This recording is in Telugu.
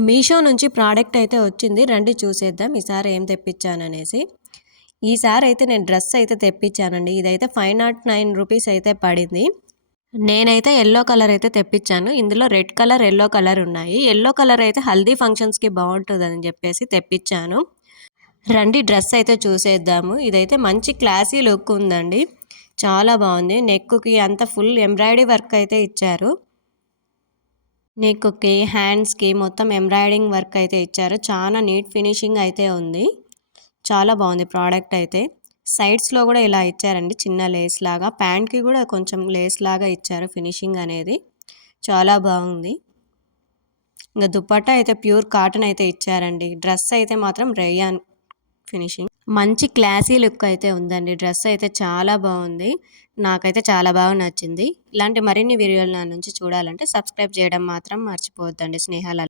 మీషో నుంచి ప్రోడక్ట్ అయితే వచ్చింది. రండి చూసేద్దాం ఈసారి ఏం తెప్పించాననేసి. ఈసారి అయితే నేను డ్రెస్ అయితే తెప్పించానండి. ఇదైతే 509 రూపీస్ అయితే పడింది. నేనైతే యెల్లో కలర్ అయితే తెప్పించాను. ఇందులో రెడ్ కలర్, యెల్లో కలర్ ఉన్నాయి. యెల్లో కలర్ అయితే హల్దీ ఫంక్షన్స్‌కి బావుంటదని చెప్పేసి తెప్పించాను. రండి డ్రెస్ అయితే చూసేద్దాము. ఇదైతే మంచి క్లాసీ లుక్ ఉందండి. చాలా బావుంది. నెక్‌కి అంతా ఫుల్ ఎంబ్రాయిడరీ వర్క్ అయితే ఇచ్చారు. నెక్‌కి, హ్యాండ్స్‌కి మొత్తం ఎంబ్రాయిడింగ్ వర్క్ అయితే ఇచ్చారు. చాలా నీట్ ఫినిషింగ్ అయితే ఉంది. చాలా బాగుంది ప్రోడక్ట్ అయితే. సైడ్స్‌లో కూడా ఇలా ఇచ్చారండి చిన్న లేస్ లాగా. ప్యాంట్‌కి కూడా కొంచెం లేస్ లాగా ఇచ్చారు ఫినిషింగ్ అనేది. చాలా బాగుంది. ఇంకా దుపట్టా అయితే ప్యూర్ కాటన్ అయితే ఇచ్చారండి. డ్రెస్ అయితే మాత్రం రేయాన్ ఫినిషింగ్. మంచి క్లాసీ లుక్ అయితే ఉందండి. డ్రెస్ అయితే చాలా బాగుంది. నాకైతే చాలా బాగా నచ్చింది. ఇలాంటి మరిన్ని వీడియోలు నా నుంచి చూడాలంటే సబ్స్క్రైబ్ చేయడం మాత్రం మర్చిపోవద్దండి. స్నేహాల